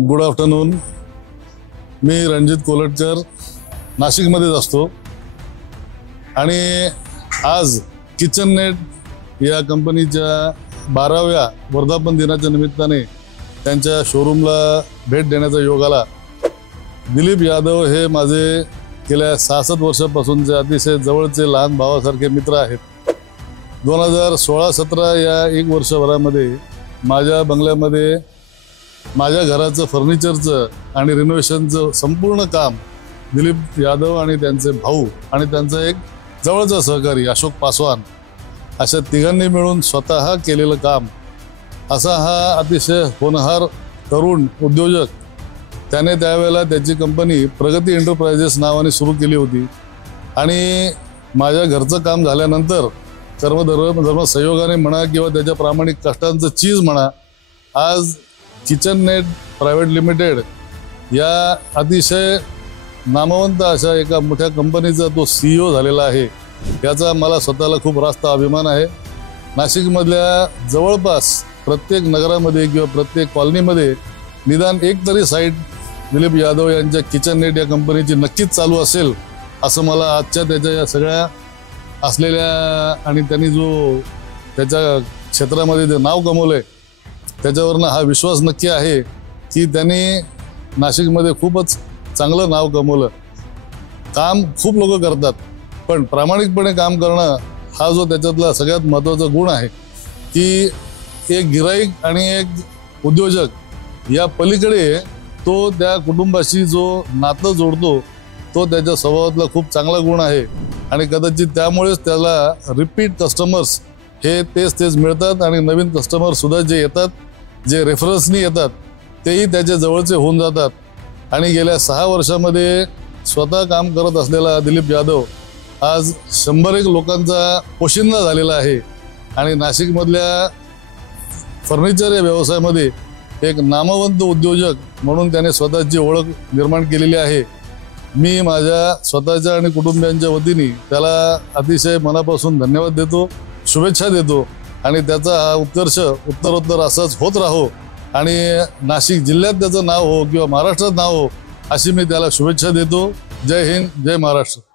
Good afternoon. मी रणजित कोलटकर नाशिकमध्येच असतो आणि आज किचननेट या कंपनीच्या 12व्या वर्धापन दिनाच्या निमित्ताने त्यांच्या शोरूमला भेट देण्याचा योग आला। दिलीप यादव हे माझे गेल्या 66 वर्षापासूनचे अतिशय जवळचे लहान भावासारखे मित्र आहेत। 2016-17 या एक वर्षभरामध्ये माझ्या बंगल्यामध्ये माझ्या घराचं फर्निचरचं आणि रिनोव्हेशनचं संपूर्ण काम दिलीप यादव आणि त्यांचे भाऊ आणि त्यांचा एक जवळचा सहकारी अशोक पासवान अशा तिघांनी मिळून स्वतः केलेलं काम। असा हा अतिशय होनहार तरुण उद्योजक त्याने त्यावेळेला त्याची कंपनी प्रगती एंटरप्राइजेस नावाने सुरू केली होती आणि माझ्या घरचं काम झाल्यानंतर कर्मधर्म संयोगाने म्हणा किंवा त्याच्या प्रामाणिक कष्टांचं चीज म्हणा, आज किचननेट प्रायव्हेट लिमिटेड या अतिशय नामवंत अशा एका मोठ्या कंपनीचा तो CEO झालेला आहे। याचा मला स्वतःला खूप रास्त अभिमान आहे। नाशिकमधल्या जवळपास प्रत्येक नगरामध्ये किंवा प्रत्येक कॉलनीमध्ये निदान एक तरी साईट दिलीप यादव यांच्या किचननेट या कंपनीची नक्कीच चालू असेल असं मला आजच्या त्याच्या या सगळ्या असलेल्या आणि त्यांनी जो त्याच्या क्षेत्रामध्ये जे नाव कमवलंय त्याच्यावरनं हा विश्वास नक्की आहे की त्यांनी नाशिकमध्ये खूपच चांगलं नाव कमवलं। काम खूप लोक करतात पण प्रामाणिकपणे काम करणं हा जो त्याच्यातला सगळ्यात महत्त्वाचा गुण आहे की एक गिराईक आणि एक उद्योजक या पलीकडे तो त्या कुटुंबाशी जो नातं जोडतो तो त्याच्या स्वभावातला खूप चांगला गुण आहे आणि कदाचित त्यामुळेच त्याला रिपीट कस्टमर्स हे तेच मिळतात आणि नवीन कस्टमर सुद्धा जे येतात, जे रेफरन्सनी येतात तेही त्याच्या जवळचे होऊन जातात। आणि गेल्या 6 वर्षामध्ये स्वतः काम करत असलेला दिलीप यादव आज 101 लोकांचा पोशिंदा झालेला आहे आणि नाशिकमधल्या फर्निचर या व्यवसायामध्ये एक नामवंत उद्योजक म्हणून त्याने स्वतःची ओळख निर्माण केलेली आहे। मी माझ्या स्वतःच्या आणि कुटुंबियांच्या वतीने त्याला अतिशय मनापासून धन्यवाद देतो, शुभेच्छा देतो आणि त्याचा हा उत्कर्ष उत्तरोत्तर असाच होत राहो आणि नाशिक जिल्ह्यात त्याचं नाव हो किंवा महाराष्ट्रात नाव हो अशी मी त्याला शुभेच्छा देतो। जय हिंद, जय महाराष्ट्र।